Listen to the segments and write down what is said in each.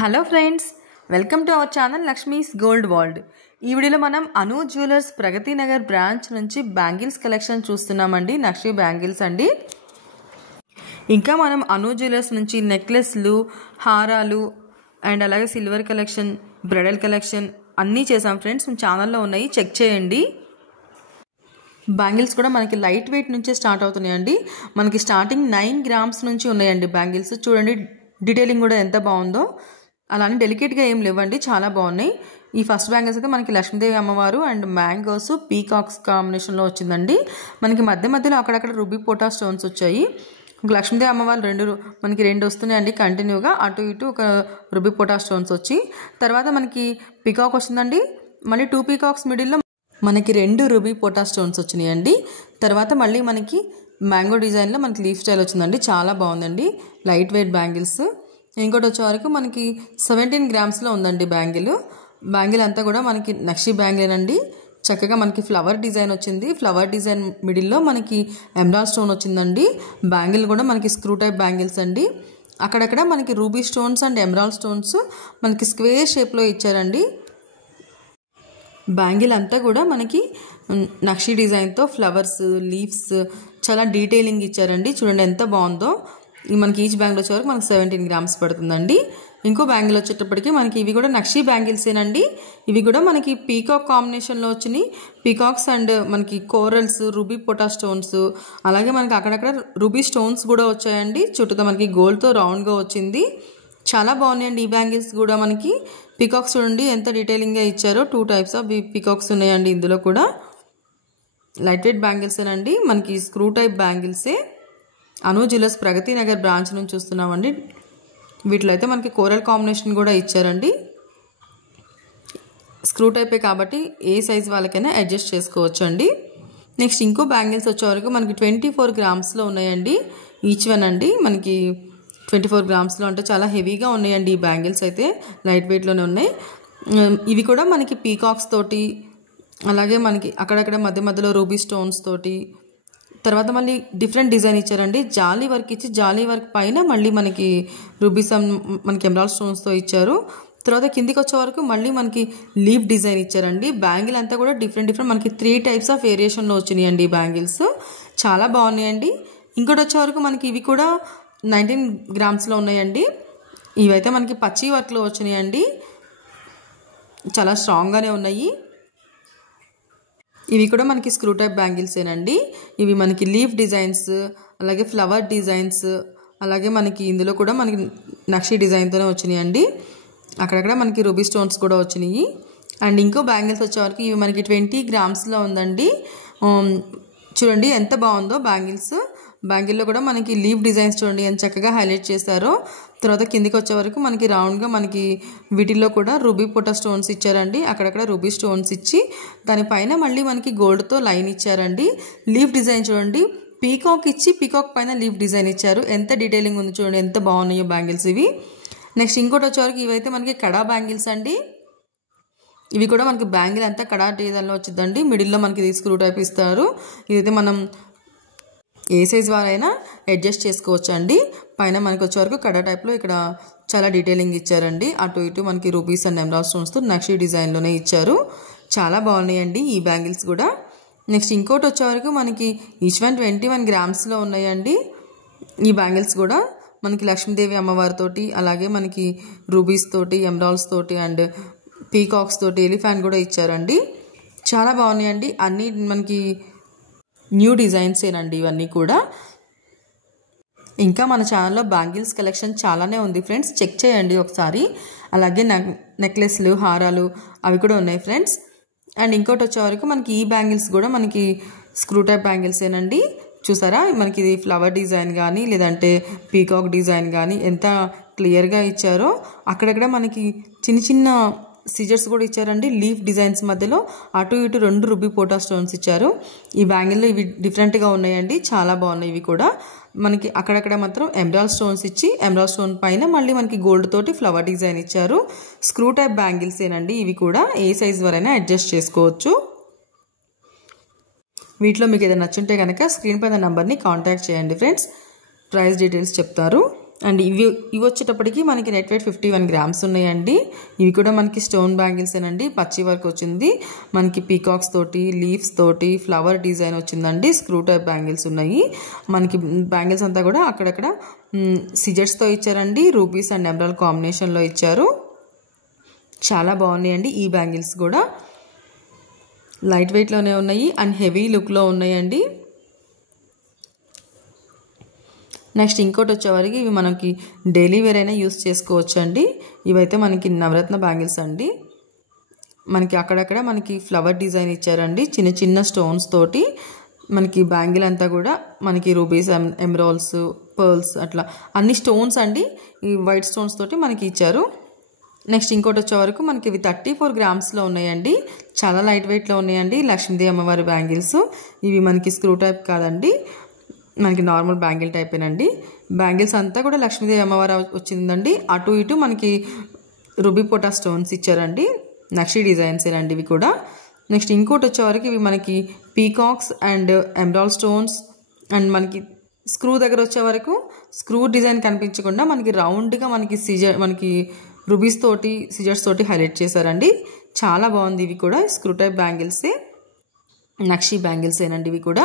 Hello friends, welcome to our channel Lakshmi's gold world. ఈ వీడియోలో మనం అను జ్యువెలర్స్ ప్రగతి నగర్ బ్రాంచ్ నుంచి బ్యాంగిల్స్ కలెక్షన్ చూస్తున్నామండి. నక్షి బ్యాంగిల్స్ అండి. ఇంకా మనం అను జ్యువెలర్స్ నుంచి నెక్లెస్లు, హారాలు అండ్ అలాగే సిల్వర్ కలెక్షన్, బ్రైడల్ కలెక్షన్ అన్నీ చేసాం ఫ్రెండ్స్. మన ఛానల్లో ఉన్నాయి, చెక్ చేయండి. బ్యాంగిల్స్ కూడా మనకి లైట్ వెయిట్ నుంచే స్టార్ట్ అవుతున్నాయండి. మనకి స్టార్టింగ్ 9 గ్రామ్స్ నుంచి ఉన్నాయండి బ్యాంగిల్స్. చూడండి డీటెయిలింగ్ కూడా ఎంత బాగుందో. అలానే డెలికేట్గా ఏం లేవండి, చాలా బాగున్నాయి. ఈ ఫస్ట్ బ్యాంగిల్స్ అయితే మనకి లక్ష్మీదేవి అమ్మవారు అండ్ మ్యాంగోస్, పీకాక్స్ కాంబినేషన్లో వచ్చిందండి. మనకి మధ్యలో అక్కడక్కడ రూబీ పోటా స్టోన్స్ వచ్చాయి. లక్ష్మీదేవి అమ్మవారు రెండు వస్తున్నాయండి కంటిన్యూగా. అటు ఇటు ఒక రూబీ పోటా స్టోన్స్ వచ్చి తర్వాత మనకి పీకాక్ వచ్చిందండి. మళ్ళీ 2 పీకాక్స్ మిడిల్లో మనకి 2 రూబీ పోటా స్టోన్స్ వచ్చినాయండి. తర్వాత మళ్ళీ మనకి మ్యాంగో డిజైన్లో మనకి లీఫ్ స్టైల్ వచ్చిందండి. చాలా బాగుందండి, లైట్ వెయిట్ బ్యాంగిల్స్. ఇంకోటి వచ్చే వరకు మనకి 17 గ్రామ్స్లో ఉందండి బ్యాంగిల్ అంతా కూడా మనకి నక్షి బ్యాంగిలేనండి. చక్కగా మనకి ఫ్లవర్ డిజైన్ వచ్చింది. ఫ్లవర్ డిజైన్ మిడిల్లో మనకి ఎమరాల్డ్ స్టోన్ వచ్చిందండి. బ్యాంగిల్ కూడా మనకి స్క్రూ టైప్ బ్యాంగిల్స్ అండి. అక్కడక్కడ మనకి ruby stones and emerald stones మనకి స్క్వేర్ షేప్లో ఇచ్చారండి. బ్యాంగిల్ అంతా కూడా మనకి నక్షి డిజైన్తో ఫ్లవర్స్, లీవ్స్ చాలా డీటెయిలింగ్ ఇచ్చారండి. చూడండి ఎంత బాగుందో. మనకి ఈచ్ బ్యాంగిల్ వచ్చే వరకు మనకి 17 గ్రామ్స్ పడుతుందండి. ఇంకో బ్యాంగిల్ వచ్చేటప్పటికి మనకి ఇవి కూడా నక్షి బ్యాంగిల్సేనండి. ఇవి కూడా మనకి పీకాక్ కాంబినేషన్లో వచ్చినాయి. పీకాక్స్ అండ్ మనకి కోరల్స్, రూబీ పొటా స్టోన్స్, అలాగే మనకి అక్కడక్కడ రూబీ స్టోన్స్ కూడా వచ్చాయండి. చుట్టూతో మనకి గోల్డ్తో రౌండ్గా వచ్చింది. చాలా బాగున్నాయండి ఈ బ్యాంగిల్స్ కూడా. మనకి పీకాక్స్ చూడండి ఎంత డీటెయిలింగ్గా ఇచ్చారో. 2 టైప్స్ ఆఫ్ పీకాక్స్ ఉన్నాయండి ఇందులో కూడా. లైట్ వెయిట్ బ్యాంగిల్సేనండి, మనకి స్క్రూ టైప్ బ్యాంగిల్సే. అను జ్యువెలర్స్ ప్రగతి నగర్ బ్రాంచ్ నుంచి చూస్తున్నామండి. వీటిలో అయితే మనకి కోరల్ కాంబినేషన్ కూడా ఇచ్చారండి. స్క్రూ టైపే కాబట్టి ఏ సైజ్ వాళ్ళకైనా అడ్జస్ట్ చేసుకోవచ్చు అండి. నెక్స్ట్ ఇంకో బ్యాంగిల్స్ వచ్చే వరకు మనకి 24 గ్రామ్స్లో ఉన్నాయండి ఈచ్ వన్ అండి. మనకి 24 గ్రామ్స్లో అంటే చాలా హెవీగా ఉన్నాయండి ఈ బ్యాంగిల్స్ అయితే. లైట్ వెయిట్లోనే ఉన్నాయి. ఇవి కూడా మనకి పీకాక్స్ తోటి, అలాగే మనకి అక్కడక్కడ మధ్యలో రూబీ స్టోన్స్ తోటి, తర్వాత మళ్ళీ డిఫరెంట్ డిజైన్ ఇచ్చారండి. జాలీ వర్క్ ఇచ్చి జాలీ వర్క్ పైన మళ్ళీ మనకి రూబీస్ మనకి ఎమరాల్డ్ స్టోన్స్తో ఇచ్చారు. తర్వాత కిందికి వచ్చే వరకు మళ్ళీ మనకి లీఫ్ డిజైన్ ఇచ్చారండి. బ్యాంగిల్ అంతా కూడా డిఫరెంట్ మనకి 3 టైప్స్ ఆఫ్ వేరియేషన్లో వచ్చినాయండి ఈ బ్యాంగిల్స్. చాలా బాగున్నాయండి. ఇంకోటి వచ్చే వరకు మనకి ఇవి కూడా 19 గ్రామ్స్లో ఉన్నాయండి. ఇవైతే మనకి పచ్చి వర్క్లో వచ్చినాయండి. చాలా స్ట్రాంగ్గానే ఉన్నాయి. ఇవి కూడా మనకి స్క్రూ టైప్ బ్యాంగిల్సేనండి. ఇవి మనకి లీఫ్ డిజైన్స్, అలాగే ఫ్లవర్ డిజైన్స్, అలాగే మనకి ఇందులో కూడా మనకి నక్షి డిజైన్తోనే వచ్చినాయండి. అక్కడక్కడ మనకి రూబీ స్టోన్స్ కూడా వచ్చినాయి. అండ్ ఇంకో బ్యాంగిల్స్ వచ్చేవరకు ఇవి మనకి 20 గ్రామ్స్లో ఉందండి. చూడండి ఎంత బాగుందో బ్యాంగిల్స్. బ్యాంగిల్లో కూడా మనకి లీఫ్ డిజైన్స్ చూడండి ఎంత చక్కగా హైలైట్ చేశారో. తర్వాత కిందికి వచ్చే వరకు మనకి రౌండ్గా మనకి వీటిల్లో కూడా రూబీ పొటా స్టోన్స్ ఇచ్చారండి. అక్కడక్కడ రూబీ స్టోన్స్ ఇచ్చి దానిపైన మళ్ళీ మనకి గోల్డ్తో లైన్ ఇచ్చారండి. లీఫ్ డిజైన్ చూడండి, పీకాక్ ఇచ్చి పీకాక్ పైన లీఫ్ డిజైన్ ఇచ్చారు. ఎంత డీటెయిలింగ్ ఉంది చూడండి, ఎంత బాగున్నాయో బ్యాంగిల్స్ ఇవి. నెక్స్ట్ ఇంకోటి వచ్చేవరకు ఇవైతే మనకి కడా బ్యాంగిల్స్ అండి. ఇవి కూడా మనకి బ్యాంగిల్ అంతా కడా డిజైన్లో వచ్చిందండి. మిడిల్లో మనకి స్క్రూ టైప్ ఇస్తారు. ఇదైతే మనం ఏ సైజ్ వారైనా అడ్జస్ట్ చేసుకోవచ్చు అండి. పైన మనకి వచ్చే వరకు కడా టైప్లో ఇక్కడ చాలా డీటెయిలింగ్ ఇచ్చారండి. అటు ఇటు మనకి రూబీస్ అండ్ ఎమరాల్డ్ స్టోన్స్తో నక్షి డిజైన్లోనే ఇచ్చారు. చాలా బాగున్నాయండి ఈ బ్యాంగిల్స్ కూడా. నెక్స్ట్ ఇంకోటి వచ్చే వరకు మనకి ఈచ్ వన్ 21 గ్రామ్స్లో ఉన్నాయండి ఈ బ్యాంగిల్స్ కూడా. మనకి లక్ష్మీదేవి అమ్మవారితోటి, అలాగే మనకి రూబీస్ తోటి, ఎమరాల్డ్స్ తోటి అండ్ పీకాక్స్ తోటి ఎలిఫెంట్ కూడా ఇచ్చారండి. చాలా బాగున్నాయండి. అన్నీ మనకి న్యూ డిజైన్సేనండి ఇవన్నీ కూడా. ఇంకా మన ఛానల్లో బ్యాంగిల్స్ కలెక్షన్ చాలానే ఉంది ఫ్రెండ్స్, చెక్ చేయండి ఒకసారి. అలాగే నెక్లెస్లు, హారాలు అవి కూడా ఉన్నాయి ఫ్రెండ్స్. అండ్ ఇంకోటి వచ్చే వరకు మనకి ఈ బ్యాంగిల్స్ కూడా మనకి స్క్రూ టైప్ బ్యాంగిల్సేనండి. చూసారా మనకి ఇది ఫ్లవర్ డిజైన్ కానీ లేదంటే పీకాక్ డిజైన్ కానీ ఎంత క్లియర్గా ఇచ్చారో. అక్కడక్కడ మనకి చిన్న సిజర్స్ కూడా ఇచ్చారండి. లీఫ్ డిజైన్స్ మధ్యలో అటు ఇటు 2 రూబీ పోటా స్టోన్స్ ఇచ్చారు. ఈ బ్యాంగిల్లో ఇవి డిఫరెంట్గా ఉన్నాయండి, చాలా బాగున్నాయి. ఇవి కూడా మనకి అక్కడక్కడ మాత్రం ఎమరాల్డ్ స్టోన్స్ ఇచ్చి ఎమరాల్డ్ స్టోన్ పైన మళ్ళీ మనకి గోల్డ్ తోటి ఫ్లవర్ డిజైన్ ఇచ్చారు. స్క్రూ టైప్ బ్యాంగిల్సేనండి ఇవి కూడా. ఏ సైజ్ వరైనా అడ్జస్ట్ చేసుకోవచ్చు. వీటిలో మీకు ఏదైనా నచ్చుంటే కనుక స్క్రీన్ పైన నెంబర్ని కాంటాక్ట్ చేయండి ఫ్రెండ్స్. ప్రైస్ డీటెయిల్స్ చెప్తారు. అండ్ ఇవి వచ్చేటప్పటికి మనకి నెట్ వెయిట్ 51 గ్రామ్స్ ఉన్నాయండి. ఇవి కూడా మనకి స్టోన్ బ్యాంగిల్సేనండి. పచ్చి వర్క్ వచ్చింది, మనకి పీకాక్స్ తోటి, లీవ్స్ తోటి, ఫ్లవర్ డిజైన్ వచ్చిందండి. స్క్రూ టైప్ బ్యాంగిల్స్ ఉన్నాయి. మనకి బ్యాంగిల్స్ అంతా కూడా అక్కడక్కడ సిజర్స్తో ఇచ్చారండి. రూబీస్ అండ్ ఎమరాల్డ్ కాంబినేషన్లో ఇచ్చారు. చాలా బాగున్నాయండి. ఈ బ్యాంగిల్స్ కూడా లైట్ వెయిట్లోనే ఉన్నాయి అండ్ హెవీ లుక్లో ఉన్నాయండి. నెక్స్ట్ ఇంకోటి వచ్చేవరకు ఇవి మనకి డైలీ వేర్ అయినా యూస్ చేసుకోవచ్చు అండి. ఇవైతే మనకి నవరత్న బ్యాంగిల్స్ అండి. మనకి అక్కడక్కడ మనకి ఫ్లవర్ డిజైన్ ఇచ్చారండి, చిన్న చిన్న స్టోన్స్ తోటి. మనకి బ్యాంగిల్ అంతా కూడా మనకి రూబీస్, ఎమరాల్డ్స్, పర్ల్స్ అట్లా అన్ని స్టోన్స్ అండి. ఈ వైట్ స్టోన్స్ తోటి మనకి ఇచ్చారు. నెక్స్ట్ ఇంకోటి వచ్చేవరకు మనకి ఇవి 34 గ్రామ్స్లో ఉన్నాయండి. చాలా లైట్ వెయిట్లో ఉన్నాయండి. లక్ష్మీదేవి అమ్మవారి బ్యాంగిల్స్. ఇవి మనకి స్క్రూ టైప్ కాదండి, మనకి నార్మల్ బ్యాంగిల్ టైపేనండి. బ్యాంగిల్స్ అంతా కూడా లక్ష్మీదేవి అమ్మవారు వచ్చిందండి. అటు ఇటు మనకి రూబీ పోటా స్టోన్స్ ఇచ్చారండి. నక్షి డిజైన్సేనండి ఇవి కూడా. నెక్స్ట్ ఇంకోటి వచ్చేవరకు ఇవి మనకి peacocks and emerald stones and మనకి స్క్రూ దగ్గర వచ్చే వరకు స్క్రూ డిజైన్ కనిపించకుండా మనకి రౌండ్గా మనకి రూబీస్ తోటి, సిజర్స్ తోటి హైలైట్ చేశారండి. చాలా బాగుంది. ఇవి కూడా స్క్రూ టైప్ బ్యాంగిల్సే, నక్షి బ్యాంగిల్సేనండి ఇవి కూడా.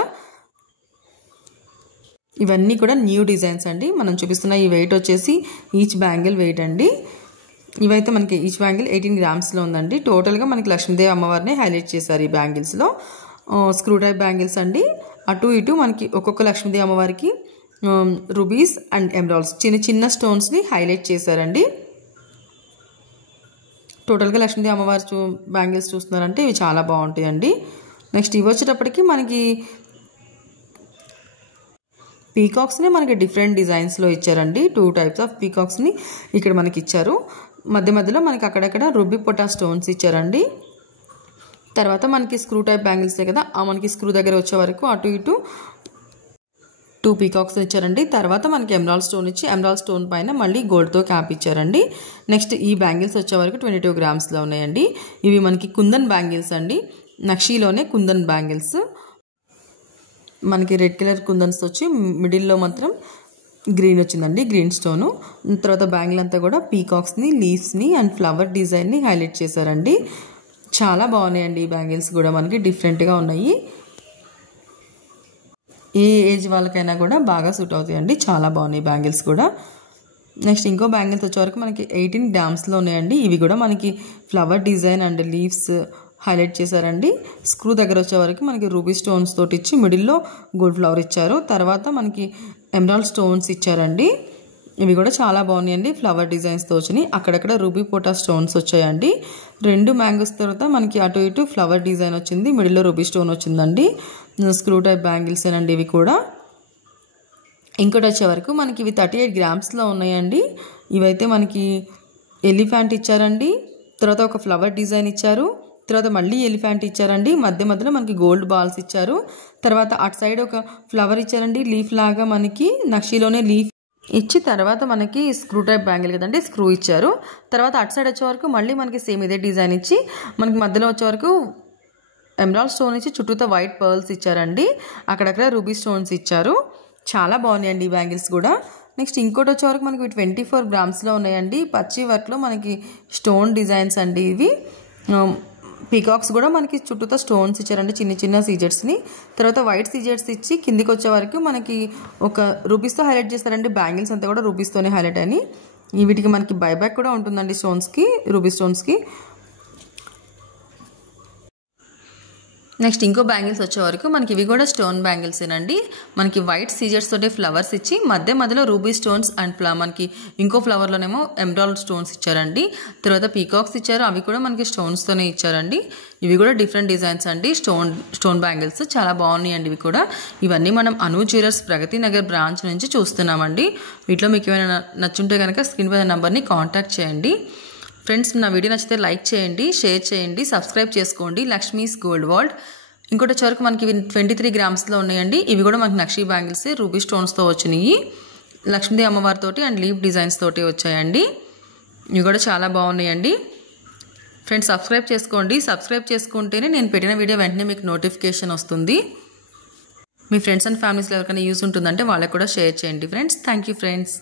ఇవన్నీ కూడా న్యూ డిజైన్స్ అండి. మనం చూపిస్తున్న ఈ వెయిట్ వచ్చేసి ఈచ్ బ్యాంగిల్ వెయిట్ అండి. ఇవైతే మనకి ఈచ్ బ్యాంగిల్ 18 గ్రామ్స్లో ఉందండి. టోటల్గా మనకి లక్ష్మీదేవి అమ్మవారిని హైలైట్ చేశారు ఈ బ్యాంగిల్స్లో. స్క్రూ టైప్ బ్యాంగిల్స్ అండి. అటు ఇటు మనకి ఒక్కొక్క లక్ష్మీదేవి అమ్మవారికి రూబీస్ అండ్ ఎమరాల్డ్స్ చిన్న చిన్న స్టోన్స్ని హైలైట్ చేశారండి. టోటల్గా లక్ష్మీదేవి అమ్మవారి బ్యాంగిల్స్ చూస్తున్నారంటే ఇవి చాలా బాగుంటాయండి. నెక్స్ట్ ఇవి వచ్చేటప్పటికి మనకి పీకాక్స్ని మనకి డిఫరెంట్ డిజైన్స్లో ఇచ్చారండి. 2 టైప్స్ ఆఫ్ పీకాక్స్ని ఇక్కడ మనకి ఇచ్చారు. మధ్య మధ్యలో మనకి అక్కడక్కడ రూబీ పొటా స్టోన్స్ ఇచ్చారండి. తర్వాత మనకి స్క్రూ టైప్ బ్యాంగిల్సే కదా, మనకి స్క్రూ దగ్గర వచ్చే వరకు అటు ఇటు 2 పీకాక్స్ ఇచ్చారండి. తర్వాత మనకి ఎమరాల్డ్ స్టోన్ ఇచ్చి ఎమరాల్డ్ స్టోన్ పైన మళ్ళీ గోల్డ్తో క్యాప్ ఇచ్చారండి. నెక్స్ట్ ఈ బ్యాంగిల్స్ వచ్చే వరకు 22 గ్రామ్స్లో ఉన్నాయండి. ఇవి మనకి కుందన్ బ్యాంగిల్స్ అండి. నక్షీలోనే కుందన్ బ్యాంగిల్స్. మనకి రెడ్ కలర్ కుందన్స్ వచ్చి మిడిల్లో మాత్రం గ్రీన్ వచ్చిందండి, గ్రీన్ స్టోను. తర్వాత బ్యాంగిల్ అంతా కూడా పీకాక్స్ని, లీవ్స్ని అండ్ ఫ్లవర్ డిజైన్ని హైలైట్ చేశారండి. చాలా బాగున్నాయండి ఈ బ్యాంగిల్స్ కూడా, మనకి డిఫరెంట్గా ఉన్నాయి. ఏ ఏజ్ వాళ్ళకైనా కూడా బాగా సూట్ అవుతాయండి. చాలా బాగున్నాయి బ్యాంగిల్స్ కూడా. నెక్స్ట్ ఇంకో బ్యాంగిల్స్ వచ్చేవరకు మనకి 18 గ్రామ్స్లో ఉన్నాయండి. ఇవి కూడా మనకి flower design and leaves highlight చేశారండి. స్క్రూ దగ్గర వచ్చేవరకు మనకి రూబీ స్టోన్స్ తోటి ఇచ్చి మిడిల్లో గోల్డ్ ఫ్లవర్ ఇచ్చారు. తర్వాత మనకి ఎమరాల్డ్ స్టోన్స్ ఇచ్చారండి. ఇవి కూడా చాలా బాగున్నాయండి. ఫ్లవర్ డిజైన్స్తో వచ్చినాయి. అక్కడక్కడ రూబీ పోటా స్టోన్స్ వచ్చాయండి. 2 మ్యాంగోస్ తర్వాత మనకి అటు ఇటు ఫ్లవర్ డిజైన్ వచ్చింది, మిడిల్లో రూబీ స్టోన్ వచ్చిందండి. స్క్రూ టైప్ బ్యాంగిల్సేనండి ఇవి కూడా. ఇంకోటి వచ్చే వరకు మనకి ఇవి 38 గ్రామ్స్లో ఉన్నాయండి. ఇవైతే మనకి ఎలిఫెంట్ ఇచ్చారండి. తర్వాత ఒక ఫ్లవర్ డిజైన్ ఇచ్చారు. తర్వాత మళ్ళీ ఎలిఫెంట్ ఇచ్చారండి. మధ్య మధ్యలో మనకి గోల్డ్ బాల్స్ ఇచ్చారు. తర్వాత అటు సైడ్ ఒక ఫ్లవర్ ఇచ్చారండి, లీఫ్ లాగా మనకి నక్షీలోనే లీఫ్ ఇచ్చి తర్వాత మనకి స్క్రూ టైప్ బ్యాంగిల్ కదండి, స్క్రూ ఇచ్చారు. తర్వాత అటు సైడ్ వచ్చే వరకు మళ్ళీ మనకి సేమ్ ఇదే డిజైన్ ఇచ్చి మనకి మధ్యలో వచ్చే వరకు ఎమరాల్డ్ స్టోన్ ఇచ్చి చుట్టూతో వైట్ పర్ల్స్ ఇచ్చారండి. అక్కడక్కడ రూబీ స్టోన్స్ ఇచ్చారు. చాలా బాగున్నాయండి ఈ బ్యాంగిల్స్ కూడా. నెక్స్ట్ ఇంకోటి వచ్చే వరకు మనకి 24 గ్రామ్స్లో ఉన్నాయండి. పచ్చి వర్క్లో మనకి స్టోన్ డిజైన్స్ అండి ఇవి. పీకాక్స్ కూడా మనకి చుట్టూతో స్టోన్స్ ఇచ్చారండి, చిన్న చిన్న సీజెట్స్ని. తర్వాత వైట్ సీజెట్స్ ఇచ్చి కిందికి వచ్చే వరకు మనకి ఒక రూబీస్తో హైలైట్ చేస్తారండి. బ్యాంగిల్స్ అంతా కూడా రూబీస్తోనే హైలైట్ అని. వీటికి మనకి బైబ్యాక్ కూడా ఉంటుందండి స్టోన్స్కి, రూబీ స్టోన్స్కి. నెక్స్ట్ ఇంకో బ్యాంగిల్స్ వచ్చే వరకు మనకి ఇవి కూడా స్టోన్ బ్యాంగిల్సేనండి. మనకి వైట్ సీజర్స్ తోటి ఫ్లవర్స్ ఇచ్చి మధ్యలో రూబీ స్టోన్స్ అండ్ మనకి ఇంకో ఫ్లవర్లోనేమో ఎమరాల్డ్ స్టోన్స్ ఇచ్చారండి. తర్వాత పీకాక్స్ ఇచ్చారు, అవి కూడా మనకి స్టోన్స్తోనే ఇచ్చారండి. ఇవి కూడా డిఫరెంట్ డిజైన్స్ అండి, స్టోన్ బ్యాంగిల్స్. చాలా బాగున్నాయండి ఇవి కూడా. ఇవన్నీ మనం అను జ్యువెలర్స్ ప్రగతి నగర్ బ్రాంచ్ నుంచి చూస్తున్నామండి. వీటిలో మీకు ఏమైనా నచ్చుంటే కనుక స్క్రీన్ పై నెంబర్ని కాంటాక్ట్ చేయండి. ఫ్రెండ్స్, నా వీడియో నచ్చితే లైక్ చేయండి, షేర్ చేయండి, సబ్స్క్రైబ్ చేసుకోండి. Lakshmi's gold world. ఇంకోటి వచ్చేవరకు మనకి ఇవి 23 గ్రామ్స్లో ఉన్నాయండి. ఇవి కూడా మనకి నక్షీ బ్యాంగిల్స్ రూబీ స్టోన్స్తో వచ్చినాయి. లక్ష్మీదేవి అమ్మవారితోటి అండ్ లీఫ్ డిజైన్స్ తోటి వచ్చాయండి. ఇవి కూడా చాలా బాగున్నాయండి. ఫ్రెండ్స్, సబ్స్క్రైబ్ చేసుకోండి. సబ్స్క్రైబ్ చేసుకుంటేనే నేను పెట్టిన వీడియో వెంటనే మీకు నోటిఫికేషన్ వస్తుంది. మీ ఫ్రెండ్స్ అండ్ ఫ్యామిలీస్లో ఎవరికైనా యూస్ ఉంటుందంటే వాళ్ళకి కూడా షేర్ చేయండి ఫ్రెండ్స్. Thank you friends.